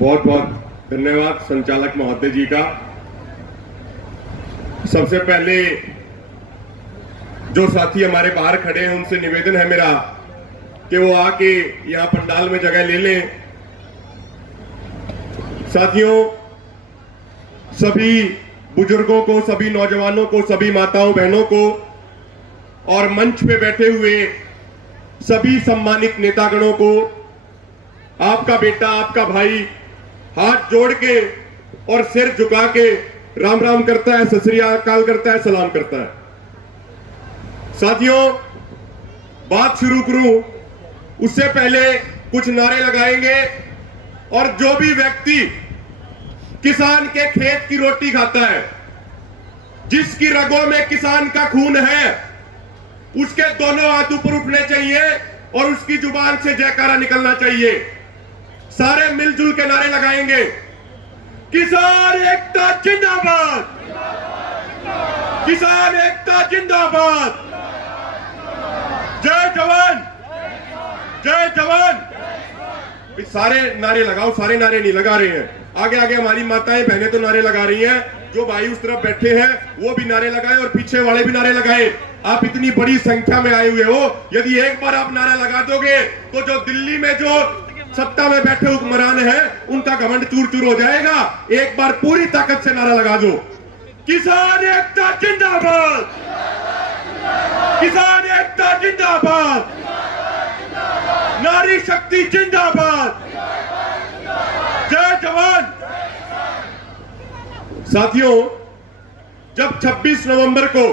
बहुत बहुत धन्यवाद संचालक महोदय जी का। सबसे पहले जो साथी हमारे बाहर खड़े हैं उनसे निवेदन है मेरा कि वो आके यहां पंडाल में जगह ले लें। साथियों, सभी बुजुर्गों को, सभी नौजवानों को, सभी माताओं बहनों को और मंच पे बैठे हुए सभी सम्मानित नेतागणों को आपका बेटा, आपका भाई हाथ जोड़ के और सिर झुका के राम राम करता है, सत श्री अकाल करता है, सलाम करता है। साथियों, बात शुरू करूं उससे पहले कुछ नारे लगाएंगे और जो भी व्यक्ति किसान के खेत की रोटी खाता है, जिसकी रगों में किसान का खून है, उसके दोनों हाथ ऊपर उठने चाहिए और उसकी जुबान से जयकारा निकलना चाहिए। सारे मिलजुल के नारे लगाएंगे। किसान एकता जिंदाबाद, किसान एकता जिंदाबाद, जय जवान, जय जवान। सारे नारे लगाओ, सारे नारे नहीं लगा रहे हैं। आगे आगे हमारी माताएं बहनें तो नारे लगा रही हैं, जो भाई उस तरफ बैठे हैं वो भी नारे लगाए और पीछे वाले भी नारे लगाए। आप इतनी बड़ी संख्या में आए हुए हो, यदि एक बार आप नारा लगा दोगे तो जो दिल्ली में जो सत्ता में बैठे हुक्मरान हैं उनका घमंड चूर चूर हो जाएगा। एक बार पूरी ताकत से नारा लगा दो, किसान एकता जिंदाबाद, किसान एकता जिंदाबाद, नारी शक्ति जिंदाबाद, जय जवान। साथियों, जब 26 नवंबर को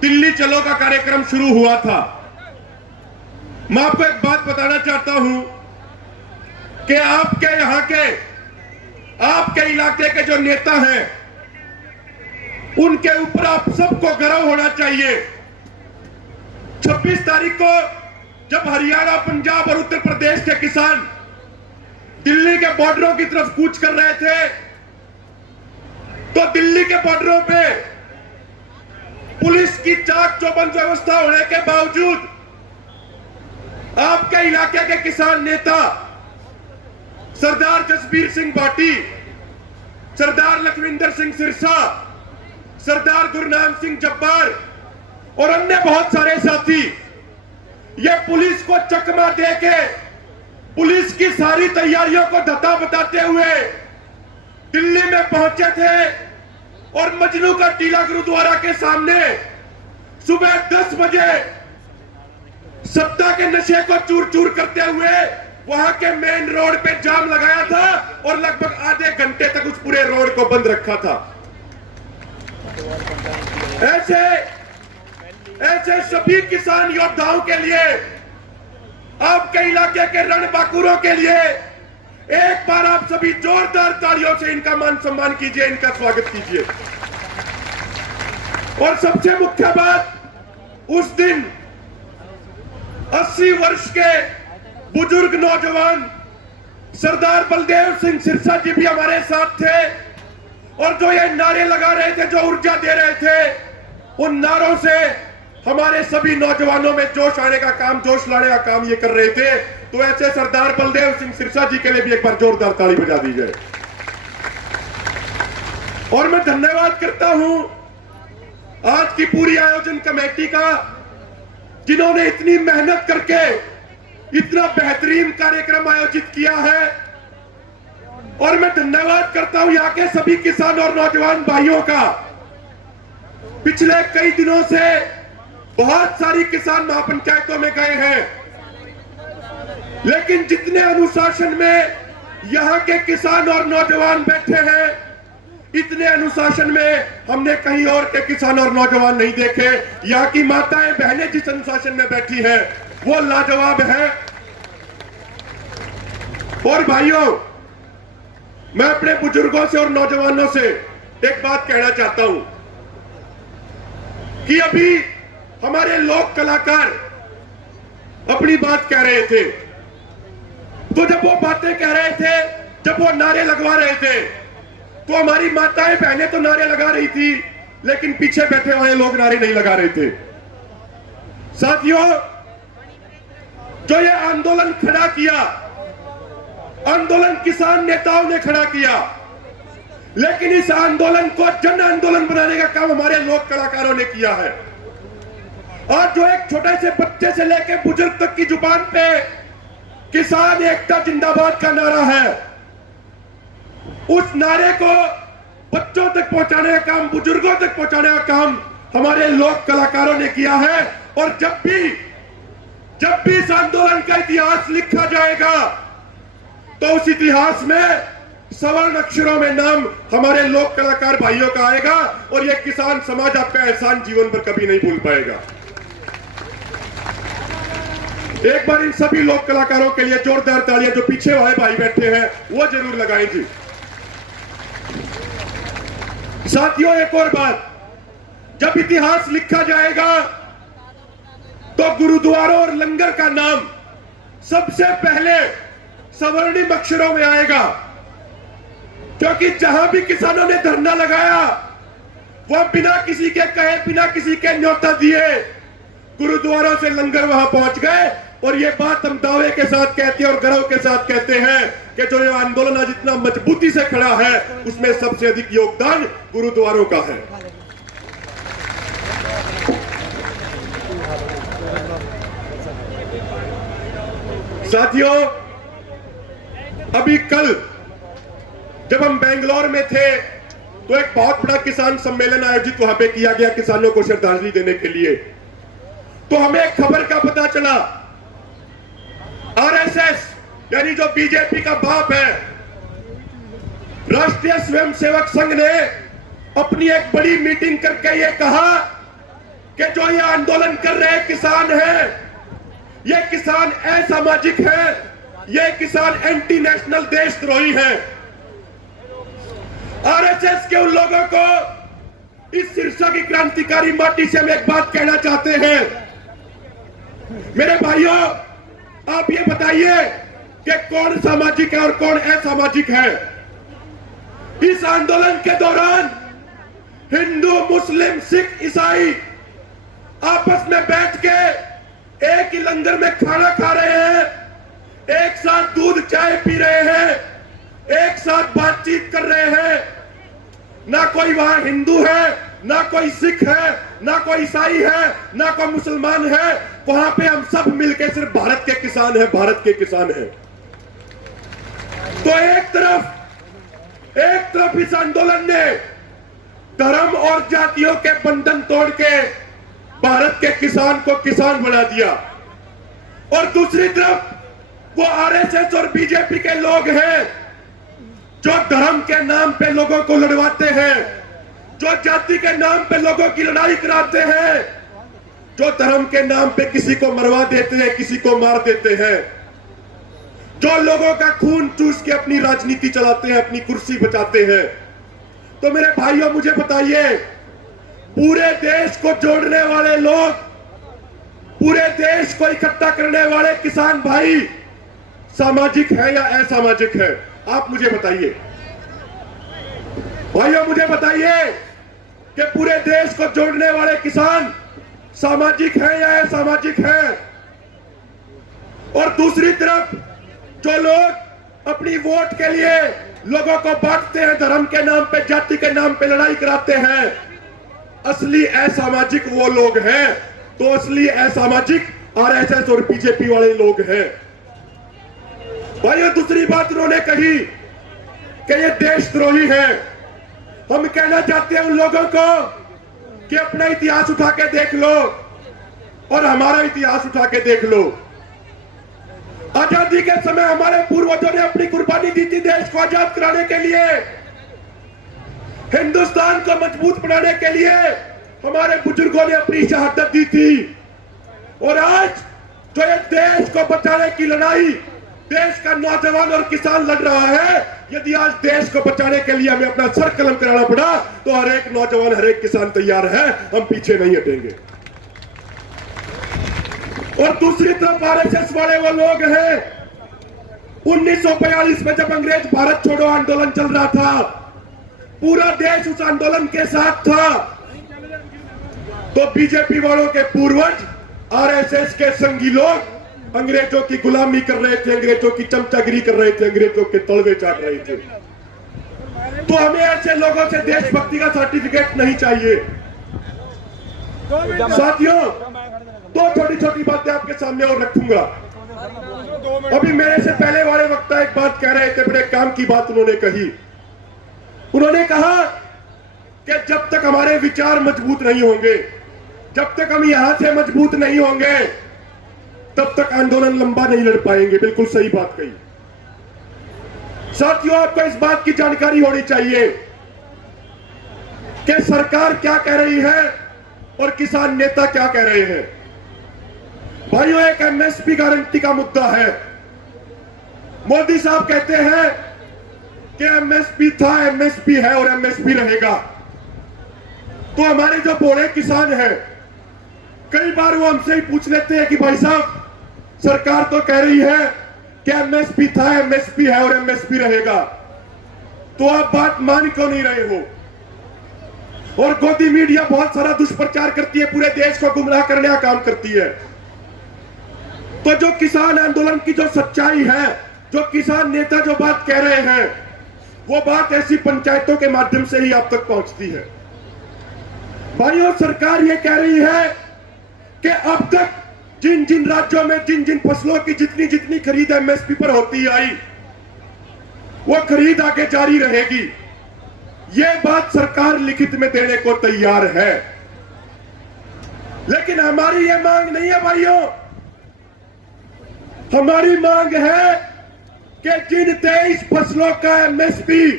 दिल्ली चलो का कार्यक्रम शुरू हुआ था, मैं आपको एक बात बताना चाहता हूं कि आपके यहां के, आपके इलाके के जो नेता हैं उनके ऊपर आप सबको गर्व होना चाहिए। 26 तारीख को जब हरियाणा, पंजाब और उत्तर प्रदेश के किसान दिल्ली के बॉर्डरों की तरफ कूच कर रहे थे, तो दिल्ली के बॉर्डरों पे पुलिस की चाक चौबंद व्यवस्था होने के बावजूद आपके इलाके के किसान नेता सरदार जसबीर सिंह भाटी, सरदार लखविंदर सिंह सिरसा, सरदार गुरनाम सिंह जब्बार और अन्य बहुत सारे साथी ये पुलिस को चकमा देके पुलिस की सारी तैयारियों को धता बताते हुए दिल्ली में पहुंचे थे और मजनू का टीला गुरुद्वारा के सामने सुबह 10 बजे सत्ता के नशे को चूर चूर करते हुए वहां के मेन रोड पे जाम लगाया था और लगभग आधे घंटे तक उस पूरे रोड को बंद रखा था। ऐसे सभी किसान योद्धाओं के लिए, आपके इलाके के रणबांकुरों के लिए एक बार आप सभी जोरदार तालियों से इनका मान सम्मान कीजिए, इनका स्वागत कीजिए। और सबसे मुख्य बात, उस दिन 80 वर्ष के बुजुर्ग नौजवान सरदार बलदेव सिंह सिरसा जी भी हमारे साथ थे और जो ये नारे लगा रहे थे, जो ऊर्जा दे रहे थे, उन नारों से हमारे सभी नौजवानों में जोश आने का काम, जोश लाने का काम ये कर रहे थे। तो ऐसे सरदार बलदेव सिंह सिरसा जी के लिए भी एक बार जोरदार ताली बजा दी जाए। और मैं धन्यवाद करता हूं आज की पूरी आयोजन कमेटी का, जिन्होंने इतनी मेहनत करके इतना बेहतरीन कार्यक्रम आयोजित किया है। और मैं धन्यवाद करता हूं यहाँ के सभी किसान और नौजवान भाइयों का। पिछले कई दिनों से बहुत सारी किसान महापंचायतों में गए हैं, लेकिन जितने अनुशासन में यहाँ के किसान और नौजवान बैठे हैं, इतने अनुशासन में हमने कहीं और के किसान और नौजवान नहीं देखे। यहाँ की माताएं बहनें जिस अनुशासन में बैठी हैं वो लाजवाब है। और भाइयों, मैं अपने बुजुर्गों से और नौजवानों से एक बात कहना चाहता हूं कि अभी हमारे लोक कलाकार अपनी बात कह रहे थे, तो जब वो बातें कह रहे थे, जब वो नारे लगवा रहे थे, तो हमारी माताएं बहनें तो नारे लगा रही थी, लेकिन पीछे बैठे हुए लोग नारे नहीं लगा रहे थे। साथियों, जो ये आंदोलन खड़ा किया आंदोलन किसान नेताओं ने खड़ा किया, लेकिन इस आंदोलन को जन आंदोलन बनाने का काम हमारे लोक कलाकारों ने किया है। और जो एक छोटे से बच्चे से लेकर बुजुर्ग तक की जुबान पे किसान एकता जिंदाबाद का नारा है, उस नारे को बच्चों तक पहुंचाने का काम, बुजुर्गों तक पहुंचाने का काम हमारे लोक कलाकारों ने किया है। और जब भी इस आंदोलन का इतिहास लिखा जाएगा तो उस इतिहास में सवर्ण अक्षरों में नाम हमारे लोक कलाकार भाइयों का आएगा, और यह किसान समाज आपका एहसान जीवन पर कभी नहीं भूल पाएगा। एक बार इन सभी लोक कलाकारों के लिए जोरदार तालियां, जो पीछे वाले भाई बैठे हैं वो जरूर लगाएं जी। साथियों, एक और बात, जब इतिहास लिखा जाएगा तो गुरुद्वारों और लंगर का नाम सबसे पहले स्वर्णिम अक्षरों में आएगा, क्योंकि जहां भी किसानों ने धरना लगाया वह बिना किसी के कहे, बिना किसी के न्योता दिए गुरुद्वारों से लंगर वहां पहुंच गए। और ये बात हम दावे के साथ कहते हैं और गर्व के साथ कहते हैं कि जो ये आंदोलन आज इतना मजबूती से खड़ा है, उसमें सबसे अधिक योगदान गुरुद्वारों का है। साथियों, अभी कल जब हम बेंगलोर में थे तो एक बहुत बड़ा किसान सम्मेलन आयोजित वहां पे किया गया किसानों को श्रद्धांजलि देने के लिए। तो हमें एक खबर का पता चला, आरएसएस यानी जो बीजेपी का बाप है, राष्ट्रीय स्वयंसेवक संघ ने अपनी एक बड़ी मीटिंग करके ये कहा कि जो ये आंदोलन कर रहे किसान हैं, ये किसान असामाजिक है, ये किसान एंटी नेशनल देशद्रोही है। आरएसएस के उन लोगों को इस सिरसा की क्रांतिकारी माटी से हम एक बात कहना चाहते हैं, मेरे भाइयों, आप ये बताइए कि कौन सामाजिक है और कौन असामाजिक है। इस आंदोलन के दौरान हिंदू, मुस्लिम, सिख, ईसाई आपस में बैठ के एक ही लंगर में खाना खा रहे हैं, एक साथ दूध चाय पी रहे हैं, एक साथ बातचीत कर रहे हैं। ना कोई वहां हिंदू है, ना कोई सिख है, ना कोई ईसाई है, ना कोई मुसलमान है। वहां पे हम सब मिलकर सिर्फ भारत के किसान हैं, भारत के किसान हैं। तो एक तरफ इस आंदोलन ने धर्म और जातियों के बंधन तोड़ के भारत के किसान को किसान बना दिया, और दूसरी तरफ वो आरएसएस और बीजेपी के लोग हैं जो धर्म के नाम पे लोगों को लड़वाते हैं, जो जाति के नाम पे लोगों की लड़ाई कराते हैं, जो धर्म के नाम पे किसी को मरवा देते हैं, किसी को मार देते हैं, जो लोगों का खून चूस के अपनी राजनीति चलाते हैं, अपनी कुर्सी बचाते हैं। तो मेरे भाइयों, मुझे बताइए, पूरे देश को जोड़ने वाले लोग, पूरे देश को इकट्ठा करने वाले किसान भाई सामाजिक है या असामाजिक है? आप मुझे बताइए भाइयों, मुझे बताइए कि पूरे देश को जोड़ने वाले किसान सामाजिक है या असामाजिक है? और दूसरी तरफ जो लोग अपनी वोट के लिए लोगों को बांटते हैं, धर्म के नाम पे, जाति के नाम पे लड़ाई कराते हैं, असली असामाजिक वो लोग हैं। तो असली असामाजिक आरएसएस और बीजेपी वाले लोग हैं। भाइयों, दूसरी बात उन्होंने कही कि ये देशद्रोही है। हम कहना चाहते हैं उन लोगों को कि अपना इतिहास उठा के देख लो और हमारा इतिहास उठा के देख लो। आजादी के समय हमारे पूर्वजों ने अपनी कुर्बानी दी थी देश को आजाद कराने के लिए, हिंदुस्तान को मजबूत बनाने के लिए हमारे बुजुर्गों ने अपनी शहादत दी थी। और आज जो ये देश को बचाने की लड़ाई देश का नौजवान और किसान लड़ रहा है, यदि आज देश को बचाने के लिए हमें अपना सर कलम कराना पड़ा तो हर एक नौजवान, हर एक किसान तैयार है, हम पीछे नहीं हटेंगे। और दूसरी तरफ आरएसएस वाले वो लोग हैं, 1942 में जब अंग्रेज भारत छोड़ो आंदोलन चल रहा था, पूरा देश उस आंदोलन के साथ था। तो बीजेपी वालों के पूर्वज, आरएसएस के संगी लोग अंग्रेजों की गुलामी कर रहे थे, अंग्रेजों की चमचागिरी कर रहे थे, अंग्रेजों के तलवे चाट रहे थे। तो हमें ऐसे लोगों से देशभक्ति का सर्टिफिकेट नहीं चाहिए। साथियों, दो छोटी छोटी बातें आपके सामने और रखूंगा। अभी मेरे से पहले वाले वक्ता एक बात कह रहे थे, बड़े काम की बात उन्होंने कही। उन्होंने कहा कि जब तक हमारे विचार मजबूत नहीं होंगे, जब तक हम यहां से मजबूत नहीं होंगे, तब तक आंदोलन लंबा नहीं लड़ पाएंगे। बिल्कुल सही बात कही। साथियों, आपको इस बात की जानकारी होनी चाहिए कि सरकार क्या कह रही है और किसान नेता क्या कह रहे हैं। भाइयों, एक एमएसपी गारंटी का मुद्दा है। मोदी साहब कहते हैं कि एमएसपी था, एमएसपी है और एमएसपी रहेगा। तो हमारे जो बोले किसान हैं, कई बार वो हमसे ही पूछ लेते हैं कि भाई साहब, सरकार तो कह रही है कि एमएसपी था, एमएसपी है और एमएसपी रहेगा, तो आप बात मान क्यों नहीं रहे हो? और गोदी मीडिया बहुत सारा दुष्प्रचार करती है, पूरे देश को गुमराह करने का काम करती है। तो जो किसान आंदोलन की जो सच्चाई है, जो किसान नेता जो बात कह रहे हैं, वो बात ऐसी पंचायतों के माध्यम से ही आप तक पहुंचती है। भाइयों, सरकार ये कह रही है कि अब तक जिन जिन राज्यों में जिन जिन फसलों की जितनी जितनी खरीद एमएसपी पर होती आई, वो खरीद आगे जारी रहेगी। ये बात सरकार लिखित में देने को तैयार है। लेकिन हमारी ये मांग नहीं है भाइयों। हमारी मांग है कि जिन 23 फसलों का एमएसपी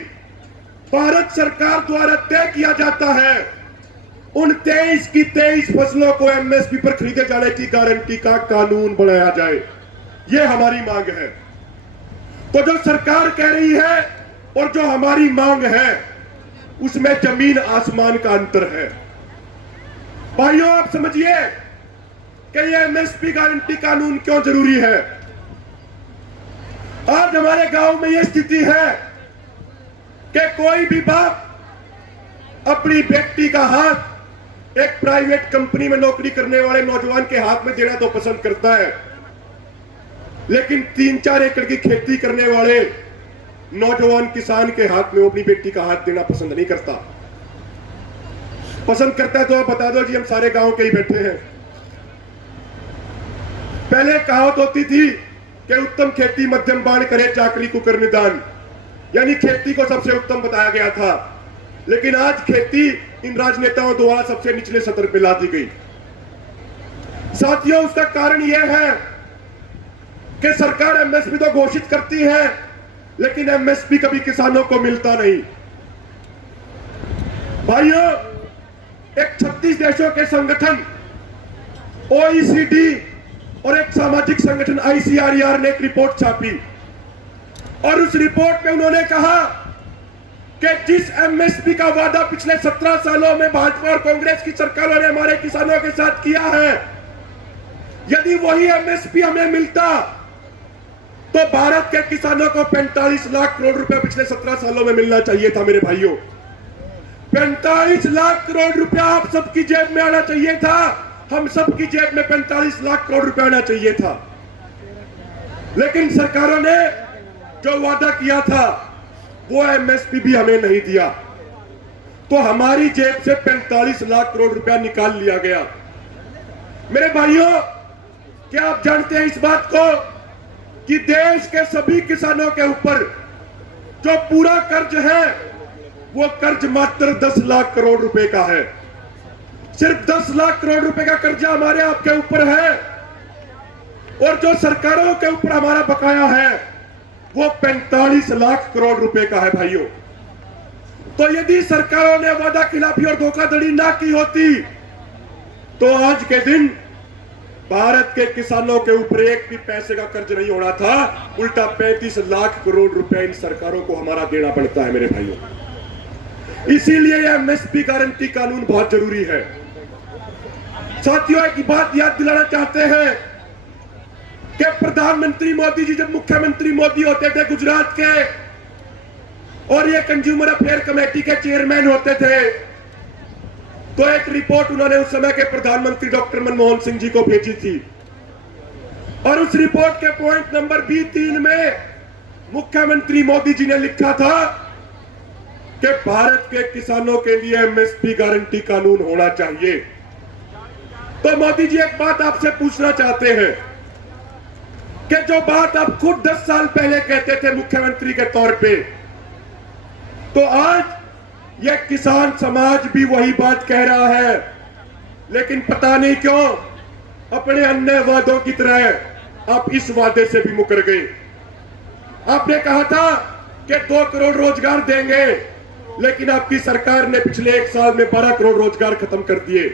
भारत सरकार द्वारा तय किया जाता है, उन 23 की 23 फसलों को एमएसपी पर खरीदे जाने की गारंटी का कानून बनाया जाए। यह हमारी मांग है। तो जो सरकार कह रही है और जो हमारी मांग है, उसमें जमीन आसमान का अंतर है। भाइयों, आप समझिए कि यह एमएसपी गारंटी कानून क्यों जरूरी है। आज हमारे गांव में यह स्थिति है कि कोई भी बाप अपनी बेटी का हाथ एक प्राइवेट कंपनी में नौकरी करने वाले नौजवान के हाथ में देना तो पसंद करता है, लेकिन 3-4 एकड़ की खेती करने वाले नौजवान किसान के हाथ में वो अपनी बेटी का हाथ देना पसंद नहीं करता। पसंद करता है तो आप बता दो जी, हम सारे गांव के ही बैठे हैं। पहले कहावत होती थी कि उत्तम खेती मध्यम बाण करे, चाकरी कुकर निदान, यानी खेती को सबसे उत्तम बताया गया था। लेकिन आज खेती इन राजनेताओं द्वारा सबसे निचले स्तर पर ला दी गई। साथियों, उसका कारण यह है कि सरकार एमएसपी तो घोषित करती है, लेकिन एमएसपी कभी किसानों को मिलता नहीं। भाइयों, एक 36 देशों के संगठन ओईसीडी और एक सामाजिक संगठन आईसीआरआर ने एक रिपोर्ट छापी और उस रिपोर्ट में उन्होंने कहा कि जिस एमएसपी का वादा पिछले 17 सालों में भाजपा और कांग्रेस की सरकारों ने हमारे किसानों के साथ किया है, यदि वही एमएसपी हमें मिलता तो भारत के किसानों को 45 लाख करोड़ रुपए पिछले 17 सालों में मिलना चाहिए था। मेरे भाइयों, 45 लाख करोड़ रुपया आप सबकी जेब में आना चाहिए था। हम सबकी जेब में 45 लाख करोड़ रुपया आना चाहिए था। लेकिन सरकारों ने जो वादा किया था वो एमएसपी भी हमें नहीं दिया, तो हमारी जेब से 45 लाख करोड़ रुपया निकाल लिया गया। मेरे भाइयों, क्या आप जानते हैं इस बात को कि देश के सभी किसानों के ऊपर जो पूरा कर्ज है, वो कर्ज मात्र 10 लाख करोड़ रुपए का है। सिर्फ 10 लाख करोड़ रुपए का कर्जा हमारे आपके ऊपर है, और जो सरकारों के ऊपर हमारा बकाया है वो 45 लाख करोड़ रुपए का है। भाइयों, तो यदि सरकारों ने वादा खिलाफी और धोखाधड़ी ना की होती तो आज के दिन भारत के किसानों के ऊपर एक भी पैसे का कर्ज नहीं होना था। उल्टा 35 लाख करोड़ रुपए इन सरकारों को हमारा देना पड़ता है। मेरे भाइयों, इसीलिए यह एमएसपी गारंटी कानून बहुत जरूरी है। साथियों, एक बात याद दिलाना चाहते हैं कि प्रधानमंत्री मोदी जी जब मुख्यमंत्री मोदी होते थे गुजरात के, और ये कंज्यूमर अफेयर कमेटी के चेयरमैन होते थे, तो एक रिपोर्ट उन्होंने उस समय के प्रधानमंत्री डॉक्टर मनमोहन सिंह जी को भेजी थी। और उस रिपोर्ट के पॉइंट नंबर B3 में मुख्यमंत्री मोदी जी ने लिखा था कि भारत के किसानों के लिए एमएसपी गारंटी कानून होना चाहिए। तो मोदी जी एक बात आपसे पूछना चाहते हैं कि जो बात आप खुद 10 साल पहले कहते थे मुख्यमंत्री के तौर पे, तो आज यह किसान समाज भी वही बात कह रहा है, लेकिन पता नहीं क्यों अपने अन्य वादों की तरह आप इस वादे से भी मुकर गए। आपने कहा था कि 2 करोड़ रोजगार देंगे, लेकिन आपकी सरकार ने पिछले 1 साल में 12 करोड़ रोजगार खत्म कर दिए।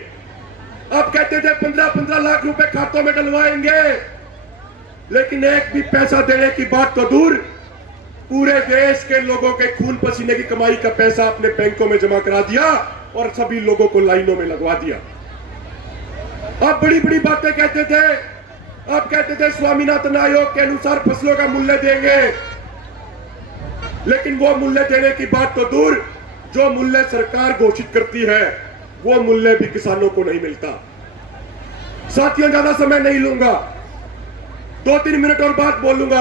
आप कहते थे 15-15 लाख रुपए खातों में डलवाएंगे, लेकिन एक भी पैसा देने की बात तो दूर, पूरे देश के लोगों के खून पसीने की कमाई का पैसा अपने बैंकों में जमा करा दिया और सभी लोगों को लाइनों में लगवा दिया। आप बड़ी बड़ी बातें कहते थे। आप कहते थे स्वामीनाथन आयोग के अनुसार फसलों का मूल्य देंगे, लेकिन वो मूल्य देने की बात तो दूर, जो मूल्य सरकार घोषित करती है वो मूल्य भी किसानों को नहीं मिलता। साथियों, ज्यादा समय नहीं लूंगा, 2-3 मिनट और बात बोलूंगा।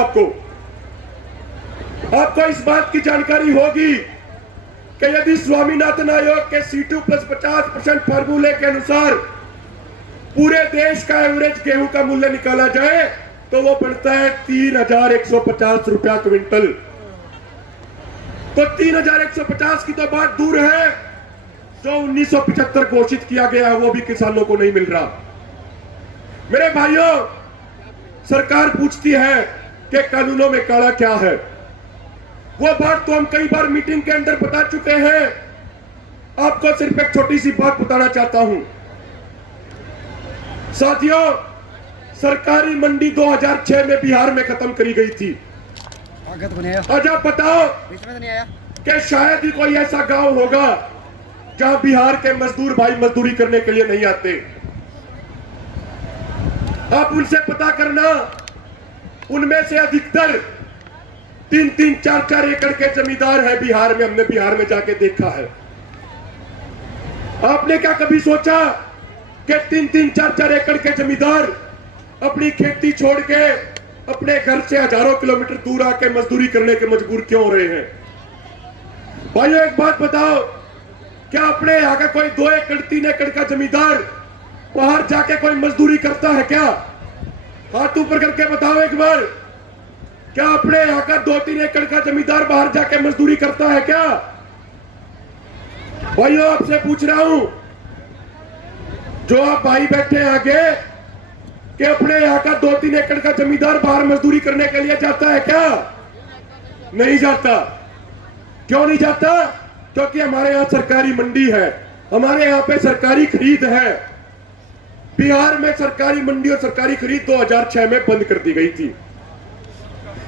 आपको इस बात की जानकारी होगी कि यदि स्वामीनाथन आयोग के C2 + 50% फार्मूले के अनुसार पूरे देश का एवरेज गेहूं का मूल्य निकाला जाए तो वो बनता है 3150 रुपया क्विंटल। तो 3150 की तो बात दूर है, जो 1975 घोषित किया गया है वो भी किसानों को नहीं मिल रहा। मेरे भाइयों, सरकार पूछती है कि कानूनों में काला क्या है। वो बात तो हम कई बार मीटिंग के अंदर बता चुके हैं। आपको सिर्फ एक छोटी सी बात बताना चाहता हूं। साथियों, सरकारी मंडी 2006 में बिहार में खत्म करी गई थी। आज आप बताओ कि शायद ही कोई ऐसा गांव होगा जहां बिहार के मजदूर भाई मजदूरी करने के लिए नहीं आते। आप उनसे पता करना, उनमें से अधिकतर 3-3, 4-4 एकड़ के जमींदार है बिहार में। हमने बिहार में जाके देखा है। आपने क्या कभी सोचा कि 3-3, 4-4 एकड़ के जमींदार अपनी खेती छोड़ के अपने घर से हजारों किलोमीटर दूर आके मजदूरी करने के मजबूर क्यों हो रहे हैं? भाइयों, एक बात बताओ, क्या अपने यहां का कोई 2 एकड़ 3 एकड़ का जमींदार बाहर जाके कोई मजदूरी करता है क्या? हाथ ऊपर करके बताओ एक बार, क्या अपने यहां का 2-3 एकड़ का जमींदार बाहर जाके मजदूरी करता है क्या? भाइयों, आपसे पूछ रहा हूं, जो आप भाई बैठे आगे, कि अपने यहां का 2-3 एकड़ का जमींदार बाहर मजदूरी करने के लिए जाता है क्या? नहीं जाता। क्यों नहीं जाता? क्योंकि हमारे यहां सरकारी मंडी है, हमारे यहां पे सरकारी खरीद है। बिहार में सरकारी मंडी और सरकारी खरीद 2006 में बंद कर दी गई थी,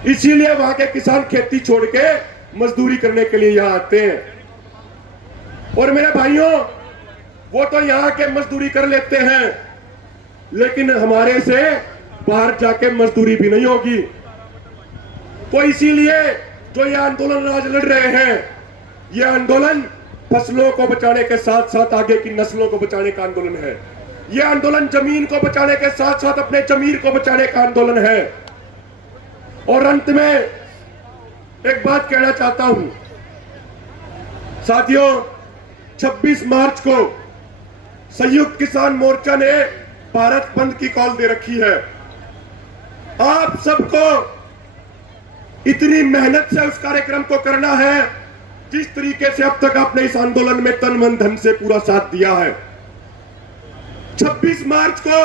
इसीलिए वहां के किसान खेती छोड़ के मजदूरी करने के लिए यहां आते हैं। और मेरे भाइयों, वो तो यहां के मजदूरी कर लेते हैं, लेकिन हमारे से बाहर जाके मजदूरी भी नहीं होगी। तो इसीलिए जो ये आंदोलन आज लड़ रहे हैं, ये आंदोलन फसलों को बचाने के साथ साथ आगे की नस्लों को बचाने का आंदोलन है। ये आंदोलन जमीन को बचाने के साथ साथ अपने जमीर को बचाने का आंदोलन है। और अंत में एक बात कहना चाहता हूं, साथियों, 26 मार्च को संयुक्त किसान मोर्चा ने भारत बंद की कॉल दे रखी है। आप सबको इतनी मेहनत से उस कार्यक्रम को करना है जिस तरीके से अब तक आपने इस आंदोलन में तन मन धन से पूरा साथ दिया है। 26 मार्च को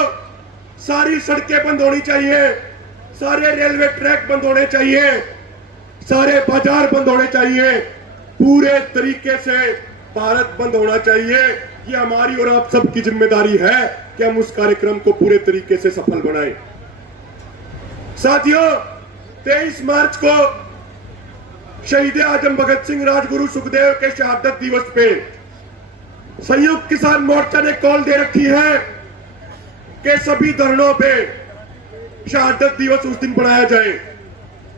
सारी सड़कें बंद होनी चाहिए, सारे रेलवे ट्रैक बंद होने चाहिए, सारे बाजार बंद होने चाहिए, पूरे तरीके से भारत बंद होना चाहिए। ये हमारी और आप सबकी जिम्मेदारी है कि हम उस कार्यक्रम को पूरे तरीके से सफल बनाएं। साथियों, 23 मार्च को शहीद आजम भगत सिंह, राजगुरु सुखदेव के शहादत दिवस पे संयुक्त किसान मोर्चा ने कॉल दे रखी है कि सभी धरनों पे शहादत दिवस उस दिन बनाया जाए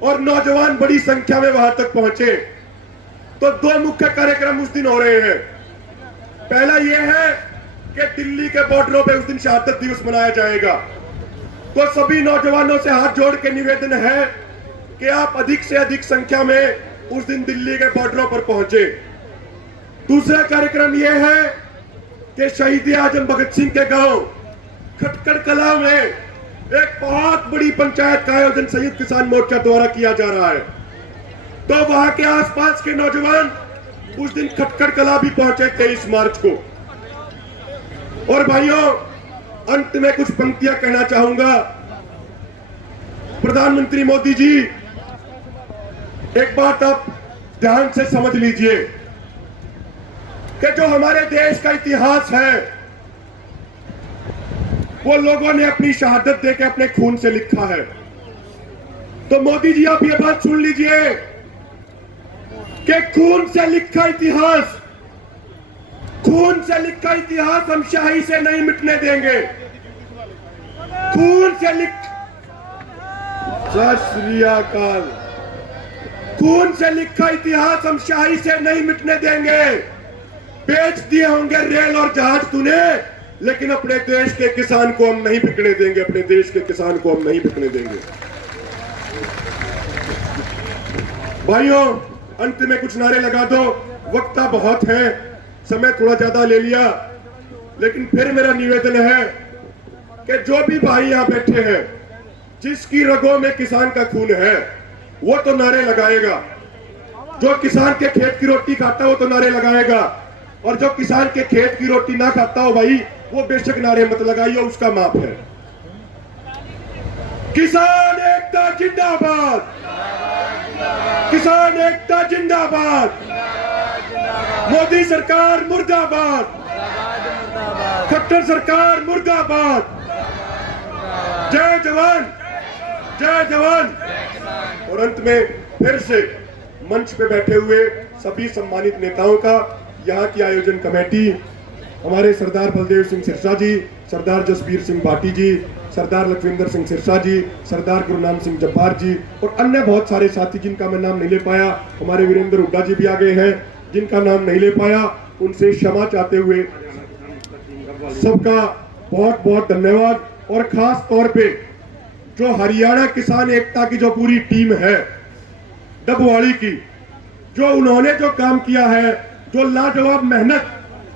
और नौजवान बड़ी संख्या में वहां तक पहुंचे। तो 2 मुख्य कार्यक्रम उस दिन हो रहे हैं। पहला यह है कि दिल्ली के बॉर्डरों पे उस दिन शहादत दिवस मनाया जाएगा। तो सभी नौजवानों से हाथ जोड़ के निवेदन है कि आप अधिक से अधिक संख्या में उस दिन दिल्ली के बॉर्डरों पर पहुंचे। दूसरा कार्यक्रम यह है कि शहीद आजम भगत सिंह के गांव खटकड़ कला में एक बहुत बड़ी पंचायत का आयोजन संयुक्त किसान मोर्चा द्वारा किया जा रहा है। तो वहां के आसपास के नौजवान उस दिन खटकड़ कला भी पहुंचे 23 मार्च को। और भाइयों, अंत में कुछ पंक्तियां कहना चाहूंगा। प्रधानमंत्री मोदी जी, एक बात आप ध्यान से समझ लीजिए कि जो हमारे देश का इतिहास है वो लोगों ने अपनी शहादत देके अपने खून से लिखा है। तो मोदी जी, आप ये बात सुन लीजिए कि खून से लिखा इतिहास, खून से लिखा इतिहास हम शाही से नहीं मिटने देंगे। खून से सत श्री अकाल। खून से लिखा इतिहास हम शाही से नहीं मिटने देंगे। बेच दिए होंगे रेल और जहाज तूने, लेकिन अपने देश के किसान को हम नहीं बिकने देंगे। अपने देश के किसान को हम नहीं बिकने देंगे। भाइयों, अंत में कुछ नारे लगा दो। वक्त बहुत है, समय थोड़ा ज्यादा ले लिया, लेकिन फिर मेरा निवेदन है कि जो भी भाई यहां बैठे हैं, जिसकी रगों में किसान का खून है वो तो नारे लगाएगा। जो किसान के खेत की रोटी खाता हो तो नारे लगाएगा, और जो किसान के खेत की रोटी ना खाता हो भाई, वो बेशक नारे मत लगाइए, उसका माफ है। किसान एकता जिंदाबाद, किसान एकता जिंदाबाद, मोदी सरकार मुर्दाबाद, खट्टर सरकार मुर्दाबाद। जय जवान, जय जवान। और अंत में फिर से मंच पे बैठे हुए सभी सम्मानित नेताओं का, यहाँ की आयोजन कमेटी, हमारे सरदार बलदेव सिंह सिरसा जी, सरदार जसबीर सिंह भाटी जी, सरदार लखविंदर सिंह सिरसा जी, सरदार गुरनाम सिंह जब्बार जी और अन्य बहुत सारे साथी जिनका मैं नाम नहीं ले पाया। हमारे वीरेंद्र हुड्डा जी भी आ गए हैं, जिनका नाम नहीं ले पाया, उनसे क्षमा चाहते हुए सबका बहुत बहुत धन्यवाद। और खास तौर पे जो हरियाणा किसान एकता की जो पूरी टीम है डबवाड़ी की, जो उन्होंने जो काम किया है, जो लाजवाब मेहनत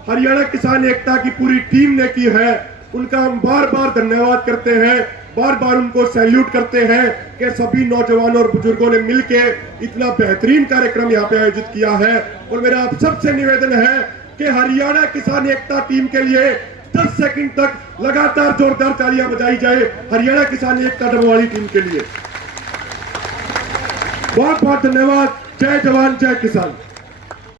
हरियाणा किसान एकता की पूरी टीम ने की है, उनका हम बार बार धन्यवाद करते हैं, बार बार उनको सैल्यूट करते हैं कि सभी नौजवानों और बुजुर्गों ने मिलकर इतना बेहतरीन कार्यक्रम यहाँ पे आयोजित किया है। और मेरा आप सबसे निवेदन है कि हरियाणा किसान एकता टीम के लिए 10 सेकंड तक लगातार जोरदार तालियां बजाई जाए हरियाणा किसान एकता डबवाड़ी टीम के लिए। बहुत बहुत धन्यवाद। जय जवान, जय किसान।